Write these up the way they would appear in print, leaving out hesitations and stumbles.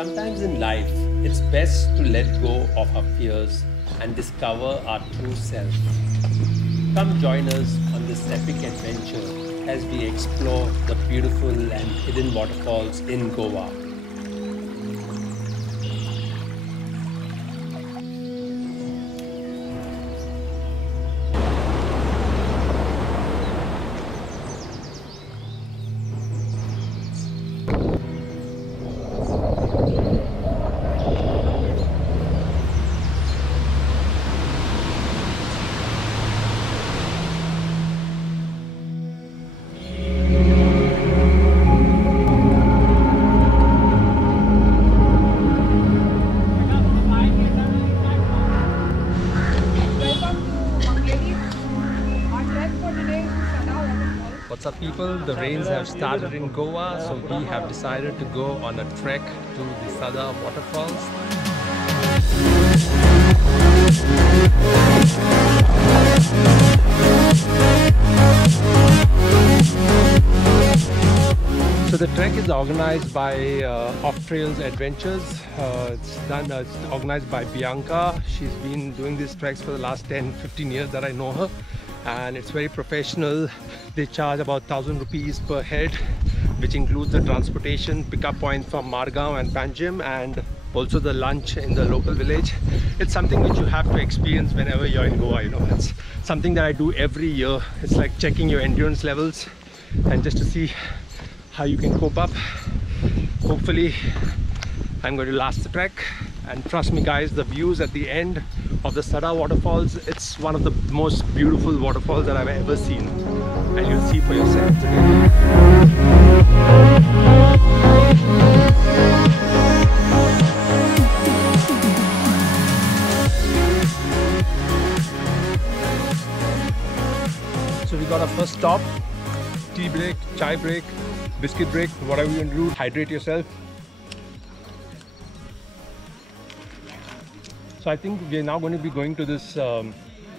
Sometimes in life, it's best to let go of our fears and discover our true self. Come join us on this epic adventure as we explore the beautiful and hidden waterfalls in Goa. What's up people, the rains have started in Goa, so we have decided to go on a trek to the Sada Waterfalls. So the trek is organized by Offtrail Adventures. It's organized by Bianca. She's been doing these treks for the last 10-15 years that I know her. And it's very professional. They charge about 1,000 rupees per head, which includes the transportation pickup point from Margao and Panjim, and also the lunch in the local village. It's something which you have to experience whenever you're in Goa. You know, it's something that I do every year. It's like checking your endurance levels and just to see how you can cope up. Hopefully I'm going to last the trek, and trust me guys, the views at the end of the Sada Waterfalls, it's one of the most beautiful waterfalls that I've ever seen, and you'll see for yourself today. So we got our first stop, tea break, chai break, biscuit break, whatever you want to do, hydrate yourself. So I think we are now going to be going to this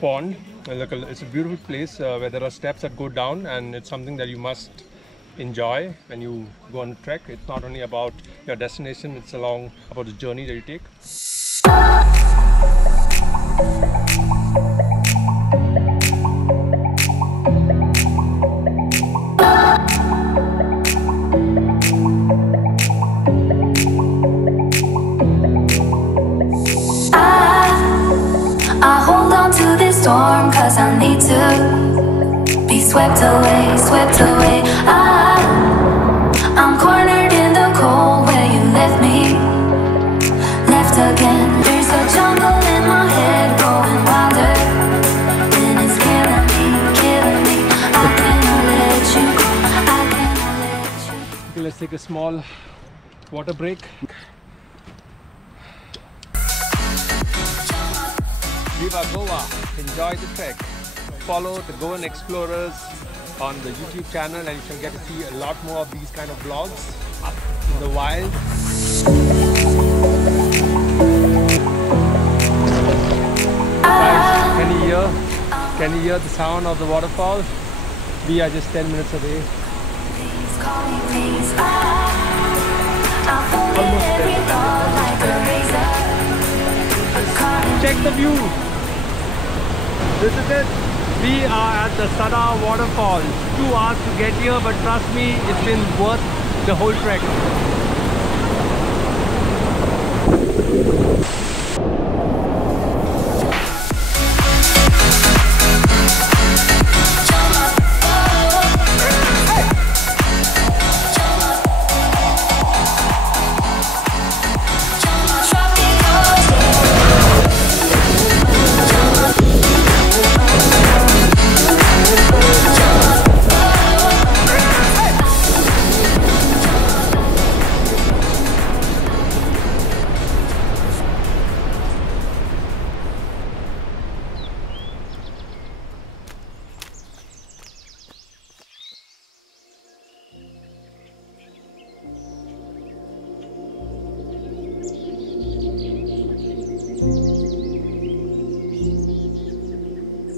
pond. It's a beautiful place where there are steps that go down, and it's something that you must enjoy when you go on a trek. It's not only about your destination, it's about the journey that you take. Storm, cause I need to be swept away, swept away. I'm cornered in the cold where you left me, left again. There's a jungle in my head growing wilder, and it's killing me, killing me. I cannot let you go, I cannot let you. Okay, let's take a small water break. Viva Goa! Enjoy the trek. Follow the Goan Explorers on the YouTube channel, and you can get to see a lot more of these kind of vlogs up in the wild. Guys, can you hear the sound of the waterfall? We are just 10 minutes away. Almost there. Check the view. This is it. We are at the Sada Waterfall. 2 hours to get here, but trust me, it's been worth the whole trek.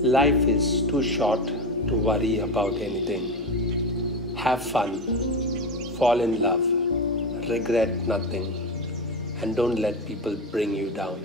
Life is too short to worry about anything. Have fun, fall in love, regret nothing. and don't let people bring you down.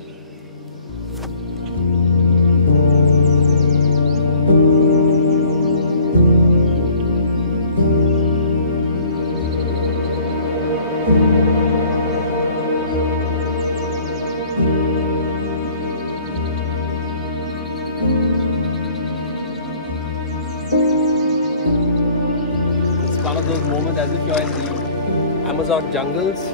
One of those moments as if you're in the Amazon jungles.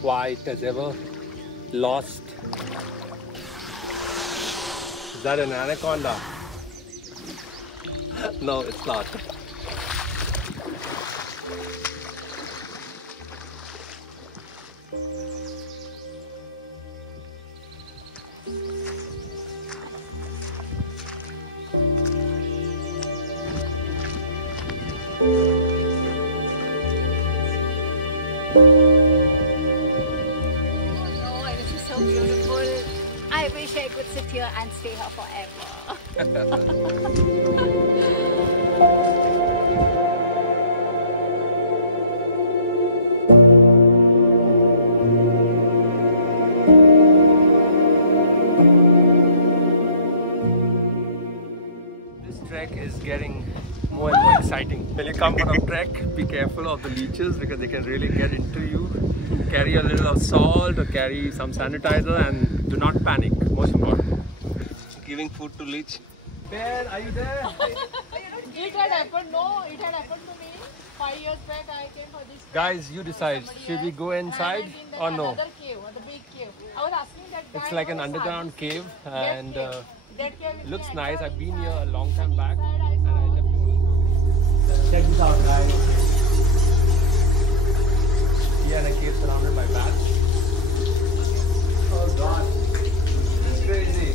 Quiet as ever. Lost. Is that an anaconda? No, it's not. I wish I could sit here and stay here forever. This trek is getting more and more exciting. When you come on a trek, be careful of the leeches because they can really get into you. Carry a little of salt or carry some sanitizer and do not panic, most important. Giving food to leech. Ben, are you there? It had happened, no, it had happened to me 5 years back. I came for this. Guys, you decide. Should we go inside or no? Another cave, the big cave. I was asking that guy. It's like an underground cave and that cave looks nice. I've been here a long time back and I definitely want to go. Check this out, guys. Here in a cave surrounded by bats. Oh god, this is crazy.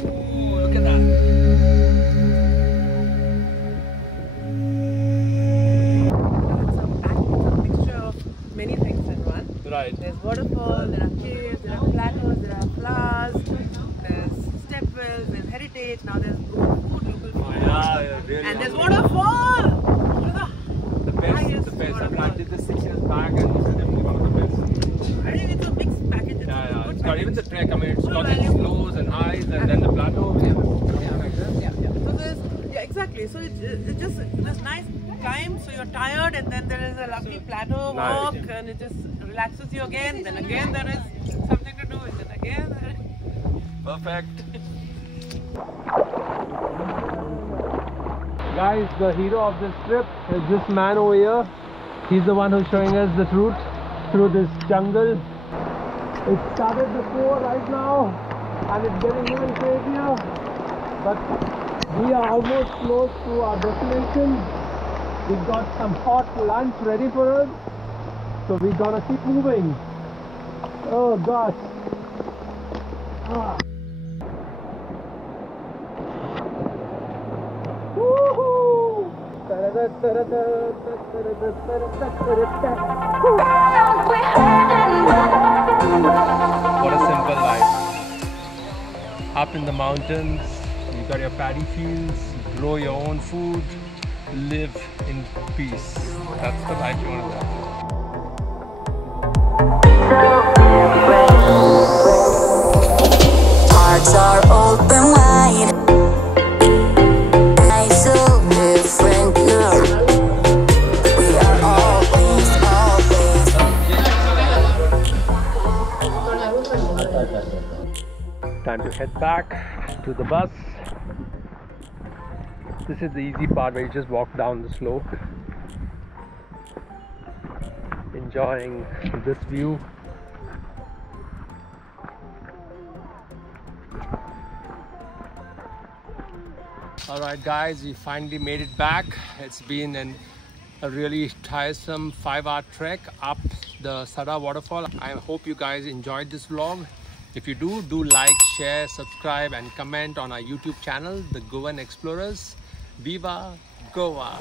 Ooh, look at that. It's a mixture of many things in one. Right. There's waterfall, there are caves, there are plateaus, there are flowers, there's stepwells, there's heritage, now there's good food, local food. Oh, yeah, really. And there's waterfall! The best, the best. I did this 6 years back and this is definitely one of the best. I think it's a mixed package. It's Yeah, a yeah. good It's got even the trek, I mean, it's Full got its value. lows and highs and then the plateau. Yeah, so there's, yeah, exactly. So it's just this nice climb, so you're tired, and then there is a lovely plateau walk, Nice. and it just relaxes you again. Then again there is something to do, and then again there is... Perfect. Guys, the hero of this trip is this man over here. He's the one who's showing us this route through this jungle. It started the Fort right now and it's getting even crazier. But we are almost close to our destination. We've got some hot lunch ready for us. So we're gonna keep moving. Oh gosh. Ah. What a simple life. Up in the mountains, you got your paddy fields, grow your own food, live in peace. That's the life you want to live. Hearts are open wide. Life's so different now. We are always. Time to head back to the bus. This is the easy part where you just walk down the slope, enjoying this view. Alright guys, we finally made it back. It's been a really tiresome 5-hour trek up the Sada Waterfall. I hope you guys enjoyed this vlog. If you do like, share, subscribe and comment on our YouTube channel, the Goan Explorers. Viva Goa!